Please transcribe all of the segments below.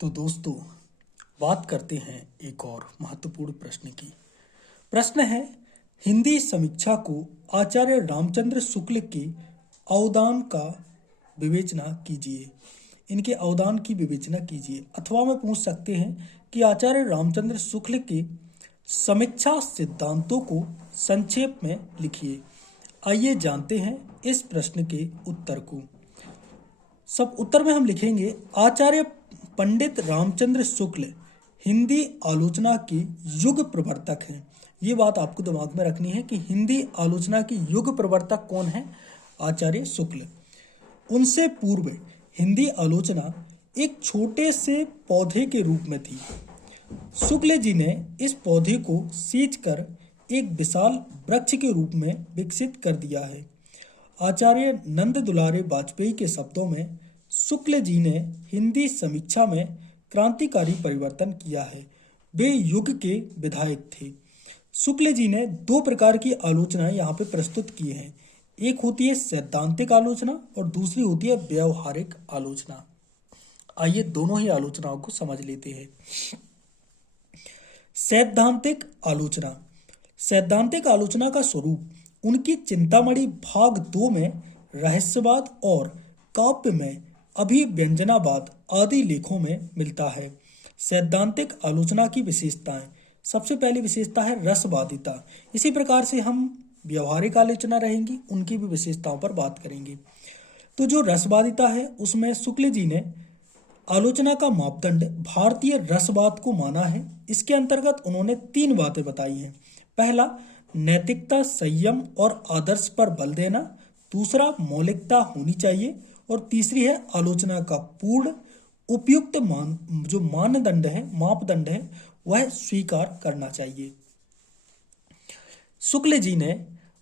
तो दोस्तों, बात करते हैं एक और महत्वपूर्ण प्रश्न की। प्रश्न है, हिंदी समीक्षा को आचार्य रामचंद्र शुक्ल के अवदान का विवेचना कीजिए। इनके अवदान की विवेचना कीजिए। अथवा में पूछ सकते हैं कि आचार्य रामचंद्र शुक्ल के समीक्षा सिद्धांतों को संक्षेप में लिखिए। आइए जानते हैं इस प्रश्न के उत्तर को। सब उत्तर में हम लिखेंगे, आचार्य पंडित रामचंद्र शुक्ल हिंदी आलोचना के युग प्रवर्तक हैं। ये बात आपको दिमाग में रखनी है कि हिंदी आलोचना के युग प्रवर्तक कौन है? आचार्य शुक्ल। उनसे पूर्व हिंदी आलोचना एक छोटे से पौधे के रूप में थी। शुक्ल जी ने इस पौधे को सींचकर एक विशाल वृक्ष के रूप में विकसित कर दिया है। आचार्य नंद दुलारे वाजपेयी के शब्दों में, शुक्ल जी ने हिंदी समीक्षा में क्रांतिकारी परिवर्तन किया है। वे युग के विधायक थे। शुक्ल जी ने दो प्रकार की आलोचनाएं यहाँ पे प्रस्तुत की हैं। एक होती है सैद्धांतिक आलोचना और दूसरी होती है व्यवहारिक आलोचना। आइए दोनों ही आलोचनाओं को समझ लेते हैं। सैद्धांतिक आलोचना। सैद्धांतिक आलोचना का स्वरूप उनकी चिंतामणि भाग 2 में रहस्यवाद और काव्य में अभिव्यंजनावाद आदि लेखों में मिलता है। सैद्धांतिक आलोचना की विशेषताएं। सबसे पहली विशेषता है रसवादिता। इसी प्रकार से हम व्यवहारिक आलोचना रहेंगी, उनकी भी विशेषताओं पर बात करेंगे। तो जो रसवादिता है उसमें शुक्ल जी ने आलोचना का मापदंड भारतीय रसवाद को माना है। इसके अंतर्गत उन्होंने 3 बातें बताई हैं। पहला, नैतिकता, संयम और आदर्श पर बल देना। दूसरा, मौलिकता होनी चाहिए। और तीसरी है आलोचना का पूर्ण उपयुक्त मानदंड है, मापदंड है, वह स्वीकार करना चाहिए। शुक्ल जी ने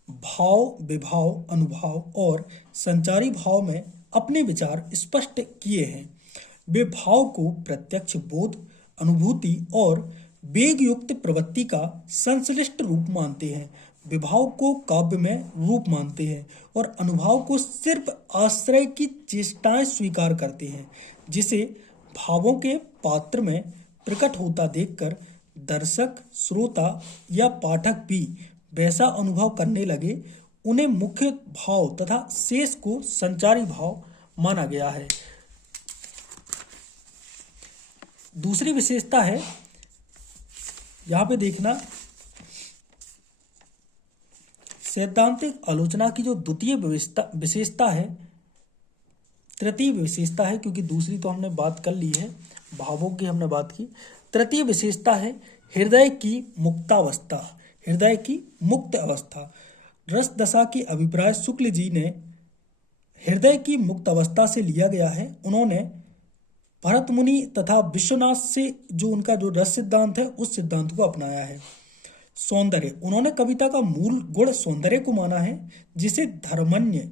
भाव, विभाव, अनुभाव और संचारी भाव में अपने विचार स्पष्ट किए हैं। वे भाव को प्रत्यक्ष बोध, अनुभूति और वेग युक्त प्रवृत्ति का संश्लिष्ट रूप मानते हैं। विभाव को काव्य में रूप मानते हैं और अनुभाव को सिर्फ आश्रय की चेष्टाएं स्वीकार करते हैं, जिसे भावों के पात्र में प्रकट होता देखकर दर्शक, श्रोता या पाठक भी वैसा अनुभव करने लगे। उन्हें मुख्य भाव तथा शेष को संचारी भाव माना गया है। दूसरी विशेषता है, यहाँ पे देखना, सैद्धांतिक आलोचना की जो द्वितीय विशेषता है, तृतीय विशेषता है, क्योंकि दूसरी तो हमने बात कर ली है, भावों की हमने बात की। तृतीय विशेषता है हृदय की मुक्तावस्था। हृदय की मुक्त अवस्था। रस दशा की अभिप्राय शुक्ल जी ने हृदय की मुक्त अवस्था से लिया गया है। उन्होंने भरत मुनि तथा विश्वनाथ से जो उनका जो रस सिद्धांत है उस सिद्धांत को अपनाया है। सौंदर्य। उन्होंने कविता का मूल गुण सौंदर्य को माना है, जिसे धर्मन्य,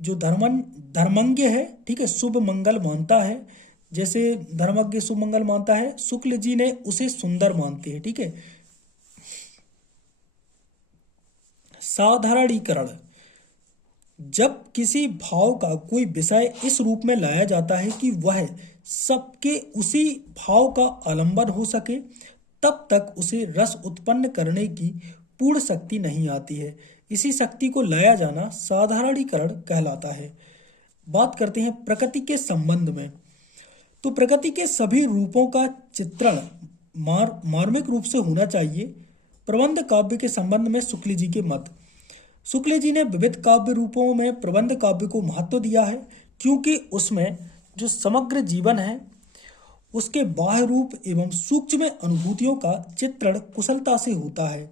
जो धर्मज्ञ है, ठीक है, शुभ मंगल मानता है। जैसे धर्मज्ञ शुभ मंगल मानता है, शुक्ल जी ने उसे सुंदर मानते हैं, ठीक है। साधारणीकरण। जब किसी भाव का कोई विषय इस रूप में लाया जाता है कि वह सबके उसी भाव का आलंबन हो सके, तब तक उसे रस उत्पन्न करने की पूर्ण शक्ति नहीं आती है। इसी शक्ति को लाया जाना साधारणीकरण कहलाता है। बात करते हैं प्रकृति के संबंध में। तो प्रकृति के सभी रूपों का चित्रण मार्मिक रूप से होना चाहिए। प्रबंध काव्य के संबंध में शुक्ल जी के मत। शुक्ल जी ने विविध काव्य रूपों में प्रबंध काव्य को महत्व दिया है, क्योंकि उसमें जो समग्र जीवन है उसके बाह्य रूप एवं सूक्ष्म अनुभूतियों का चित्रण कुशलता से होता है।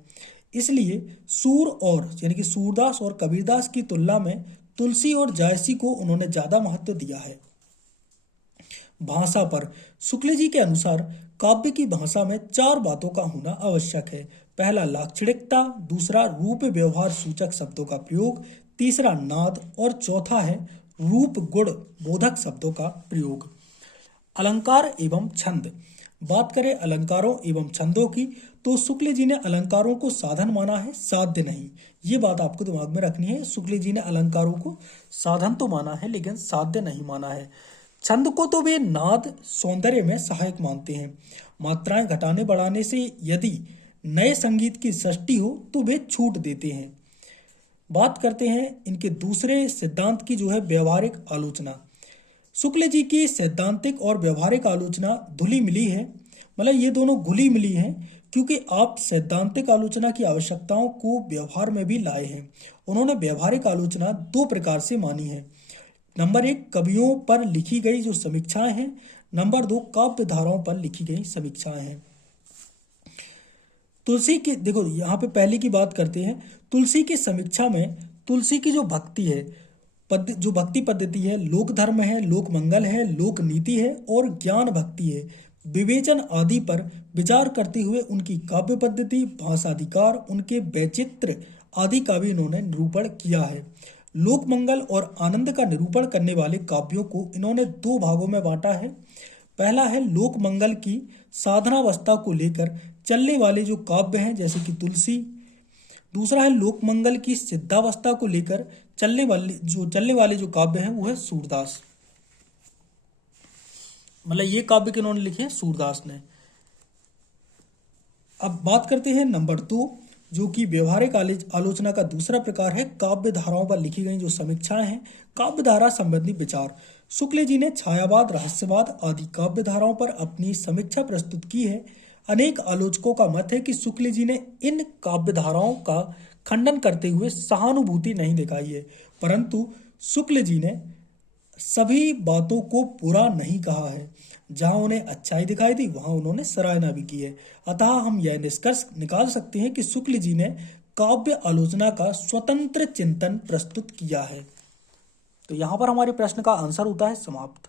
इसलिए सूर और यानी कि सूरदास और कबीरदास की तुलना में तुलसी और जायसी को उन्होंने ज्यादा महत्व दिया है। भाषा पर शुक्ल जी के अनुसार काव्य की भाषा में 4 बातों का होना आवश्यक है। पहला, लाक्षणिकता। दूसरा, रूप व्यवहार सूचक शब्दों का प्रयोग। तीसरा, नाद। और चौथा है रूप गुण बोधक शब्दों का प्रयोग। अलंकार एवं छंद। बात करें अलंकारों एवं छंदों की, तो शुक्ल जी ने अलंकारों को साधन माना है, साध्य नहीं। ये बात आपको दिमाग में रखनी है। शुक्ल जी ने अलंकारों को साधन तो माना है लेकिन साध्य नहीं माना है। छंद को तो वे नाद सौंदर्य में सहायक मानते हैं। मात्राएं घटाने बढ़ाने से यदि नए संगीत की सृष्टि हो तो वे छूट देते हैं। बात करते हैं इनके दूसरे सिद्धांत की, जो है व्यवहारिक आलोचना। शुक्ल जी की सैद्धांतिक और व्यवहारिक आलोचना धुली मिली है, मतलब ये दोनों घुली मिली हैं, क्योंकि आप सैद्धांतिक आलोचना की आवश्यकताओं को व्यवहार में भी लाए हैं। उन्होंने व्यवहारिक आलोचना दो प्रकार से मानी है। नंबर एक, कवियों पर लिखी गई जो समीक्षाएं हैं। नंबर दो, काव्य धाराओं पर लिखी गई समीक्षाएं हैं। तुलसी की, देखो यहाँ पे पहले की बात करते हैं। तुलसी की समीक्षा में तुलसी की जो भक्ति है, जो भक्ति पद्धति है, लोक धर्म है, लोक मंगल है, लोक नीति है और ज्ञान भक्ति है, विवेचन आदि पर विचार करते हुए उनकी काव्य पद्धति, भाषाधिकार, उनके वैचित्र आदि का भी इन्होंने निरूपण किया है। लोक मंगल और आनंद का निरूपण करने वाले काव्यों को इन्होंने दो भागों में बांटा है। पहला है लोक मंगल की साधनावस्था को लेकर चलने वाले जो काव्य हैं, जैसे कि तुलसी। दूसरा है लोक मंगल की सिद्धावस्था को लेकर चलने वाले जो काव्य हैं वो है सूरदास। मतलब ये काव्य किन्होंने लिखे हैं? सूरदास ने। अब बात करते हैं नंबर 2, जो कि व्यवहारिक आलोचना का दूसरा प्रकार है, काव्य धाराओं पर लिखी गई जो समीक्षाएं हैं। काव्य धारा संबंधी विचार। शुक्ल जी ने छायावाद, रहस्यवाद आदि काव्य धाराओं पर अपनी समीक्षा प्रस्तुत की है। अनेक आलोचकों का मत है कि शुक्ल जी ने इन काव्य धाराओं का खंडन करते हुए सहानुभूति नहीं दिखाई है, परंतु शुक्ल जी ने सभी बातों को बुरा नहीं कहा है। जहां उन्हें अच्छाई दिखाई दी वहां उन्होंने सराहना भी की है। अतः हम यह निष्कर्ष निकाल सकते हैं कि शुक्ल जी ने काव्य आलोचना का स्वतंत्र चिंतन प्रस्तुत किया है। तो यहाँ पर हमारे प्रश्न का आंसर होता है समाप्त।